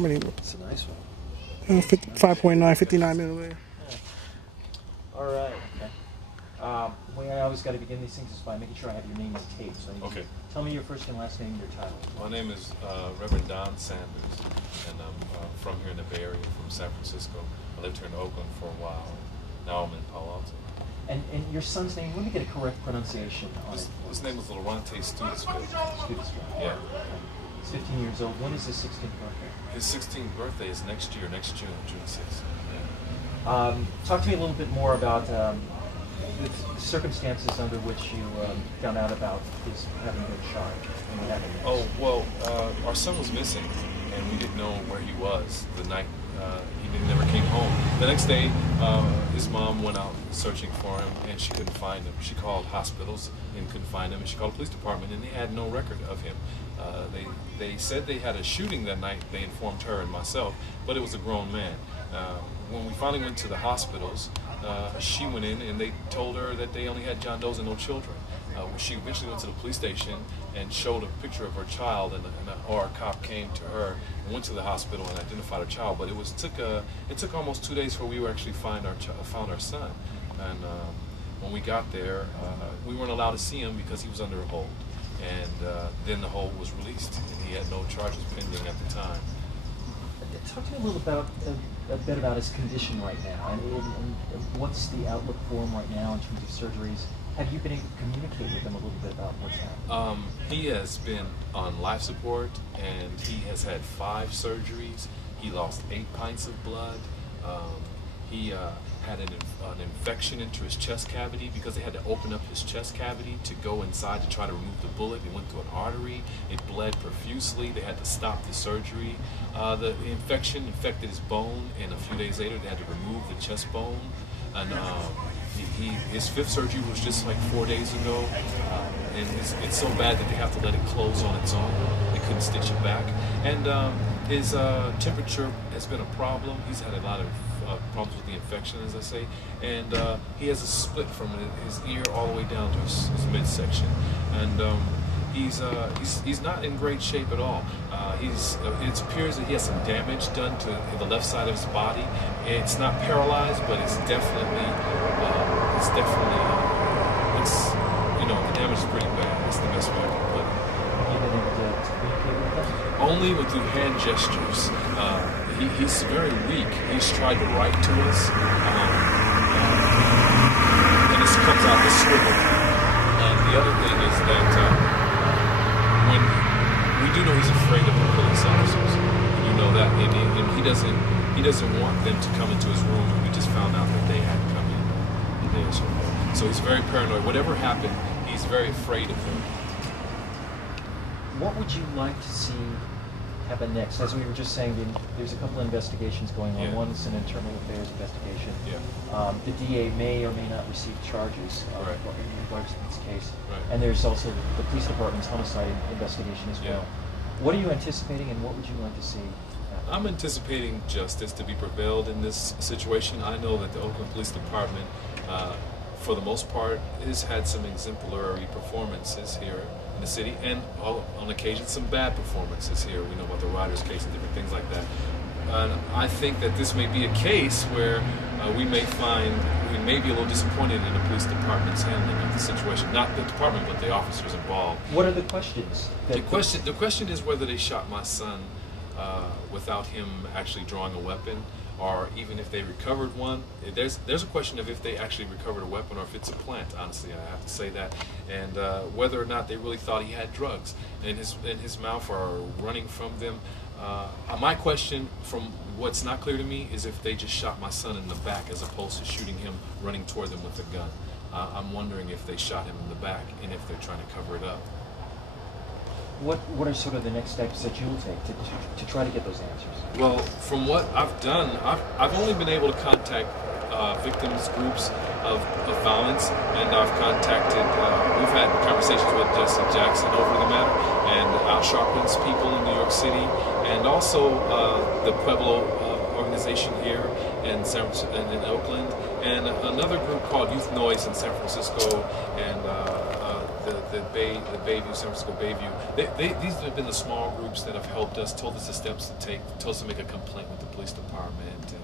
how many? It's a nice one. 5.9, 59 milliliter. Yeah. All right. Okay. The way I always got to begin these things is by making sure I have your name on tape. So Okay. Tell me your first and last name and your title. My name is Reverend Don Sanders, and I'm from here in the Bay Area, from San Francisco. I lived here in Oakland for a while. Now I'm in Palo Alto. And your son's name, let me get a correct pronunciation on it. His name is Laronte Stevenson. Yeah. He's 15 years old. When is his 16th birthday? His 16th birthday is next year, next June, June 6th. Yeah. Talk to me a little bit more about the circumstances under which you found out about his having been shot. Oh, well, our son was missing, and we didn't know where he was the night he never came home. The next day, his mom went out searching for him, and she couldn't find him. She called hospitals and couldn't find him, and she called the police department, and they had no record of him. They said they had a shooting that night, they informed her and myself, but it was a grown man. When we finally went to the hospitals, she went in and they told her that they only had John Does and no children. She eventually went to the police station and showed a picture of her child, or a cop came to her and went to the hospital and identified her child. But it took almost 2 days before we actually found our son. And when we got there, we weren't allowed to see him because he was under a hold. And then the hold was released, and he had no charges pending at the time. Talk to me a bit about his condition right now, and what's the outlook for him right now in terms of surgeries. Have you been able to communicate with him a little bit about what's happening? He has been on life support, and he has had 5 surgeries. He lost 8 pints of blood. He had an infection into his chest cavity because they had to open up his chest cavity to go inside to try to remove the bullet. It went through an artery. It bled profusely. They had to stop the surgery. The infection infected his bone, and a few days later they had to remove the chest bone. And his 5th surgery was just like 4 days ago, and it's so bad that they have to let it close on its own. They couldn't stitch it back. And his temperature has been a problem. He's had a lot of problems with the infection, as I say, and he has a split from his ear all the way down to his midsection, and he's not in great shape at all. It appears that he has some damage done to the left side of his body. It's not paralyzed, but it's definitely the damage is pretty bad. That's the best way I can put it. Have you been able to communicate with him? Only with through hand gestures. He's very weak. He's tried to write to us, and it comes out the scribble. The other thing is that when we do know he's afraid of the police officers, you know that, and he doesn't want them to come into his room. And we just found out that they had come in the day or so ago. So he's very paranoid. Whatever happened, he's very afraid of them. What would you like to see happen next? As we were just saying, there's a couple of investigations going on. Yeah. One's an internal affairs investigation. Yeah. The DA may or may not receive charges Right. in regards to this case. Right. And there's also the police department's homicide investigation as well. Yeah. What are you anticipating, and what would you like to see happen? I'm anticipating justice to be prevailed in this situation. I know that the Oakland Police Department, for the most part, has had some exemplary performances here in the city, and on occasion some bad performances here. We know about the Riders case and different things like that. And I think that this may be a case where we may be a little disappointed in the police department's handling of the situation. Not the department, but the officers involved. What are the questions? The question is whether they shot my son without him actually drawing a weapon, or even if they recovered one. There's a question of if they actually recovered a weapon or if it's a plant. Honestly, I have to say that, and whether or not they really thought he had drugs in his mouth or running from them. My question, from what's not clear to me, is if they just shot my son in the back as opposed to shooting him running toward them with a gun. I'm wondering if they shot him in the back and if they're trying to cover it up. What are sort of the next steps that you'll take to try to get those answers? Well, from what I've done, I've only been able to contact victims groups of violence, and I've contacted, we've had conversations with Jesse Jackson over the matter, and Al Sharpton's people in New York City, and also the Pueblo organization here in Oakland, and another group called Youth Noise in San Francisco, and the Bayview, San Francisco Bayview. These have been the small groups that have helped us, told us the steps to take, told us to make a complaint with the police department, and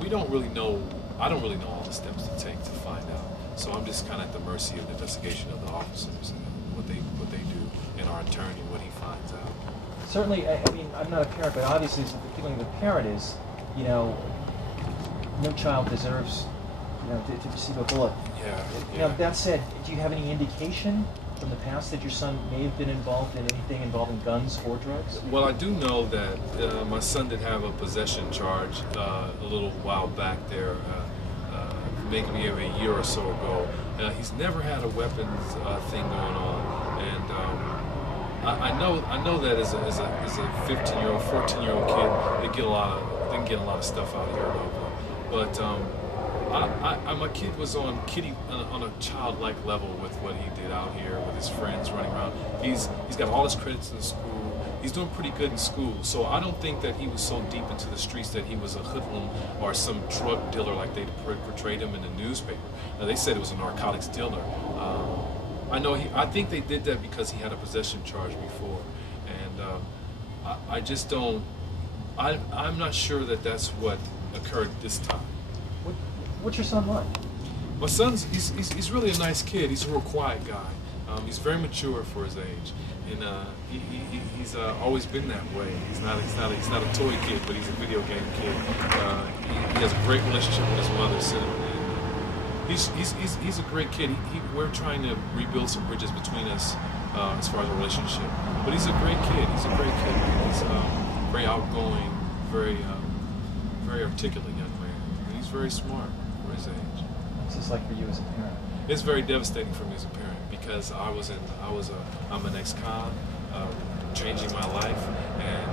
we don't really know. I don't really know all the steps to take to find out. So I'm just kind of at the mercy of the investigation of the officers and what they do, and our attorney what he finds out. Certainly, I mean, I'm not a parent, but obviously the feeling of the parent is, you know, no child deserves, you know, to receive a bullet. Yeah. You know, that said, do you have any indication from the past that your son may have been involved in anything involving guns or drugs? Well, I do know that my son did have a possession charge a little while back there, maybe a year or so ago. He's never had a weapons thing going on, and I know that as a 15-year-old, 14-year-old kid, they can get a lot of stuff out here, but my kid was on a childlike level with what he did out here with his friends running around. He's got all his credits in school. He's doing pretty good in school, so I don't think that he was so deep into the streets that he was a hoodlum or some drug dealer like they portrayed him in the newspaper. Now, they said it was a narcotics dealer. I think they did that because he had a possession charge before, and I just don't. I'm not sure that that's what occurred this time. What's your son like? My son's he's really a nice kid. He's a real quiet guy. He's very mature for his age, and he's always been that way. He's not a toy kid, but he's a video game kid. He has a great relationship with his mother, and he's a great kid. We're trying to rebuild some bridges between us as far as a relationship. But he's a great kid. He's a great kid. He's very outgoing, very articulate young man, and he's very smart for his age. What's this like for you as a parent? It's very devastating for me as a parent because I'm an ex-con, changing my life, and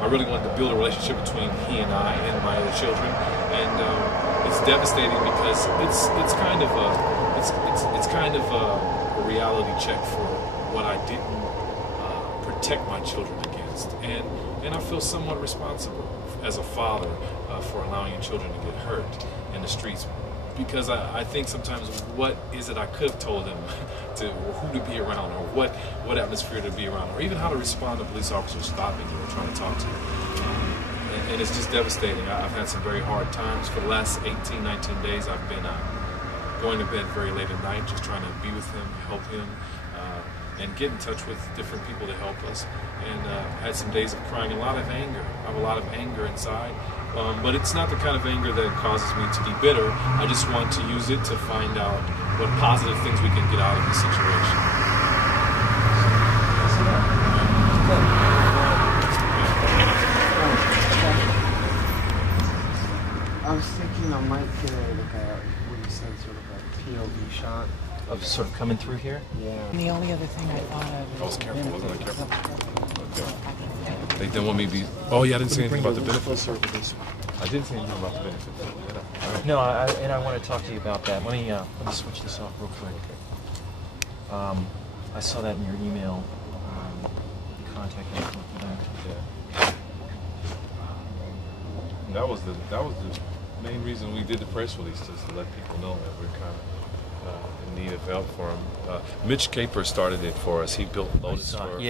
I really wanted to build a relationship between he and I and my other children, and it's devastating because it's kind of a reality check for what I didn't protect my children against, and I feel somewhat responsible as a father for allowing your children to get hurt in the streets. Because I think sometimes, what is it I could have told them who to be around, or what atmosphere to be around, or even how to respond to police officers stopping you or trying to talk to you. And it's just devastating. I've had some very hard times. For the last 18, 19 days, I've been going to bed very late at night, just trying to be with him, help him, and get in touch with different people to help us. And had some days of crying, a lot of anger. I have a lot of anger inside. But it's not the kind of anger that causes me to be bitter. I just want to use it to find out what positive things we can get out of the situation. I was thinking I might get what you said, sort of a POV shot. Of sort of coming through here? Yeah. And the only other thing I thought of... I was careful, wasn't I careful? Okay. They didn't want me to be... Oh, yeah, I didn't say anything about the benefits. I didn't say anything about the benefits. Right. No, and I want to talk to you about that. Let me switch this off real quick. I saw that in your email. Contact info for that. Yeah. That was the main reason we did the press release, just to let people know that we're kind of in need of help for him. Mitch Caper started it for us. He built Lotus for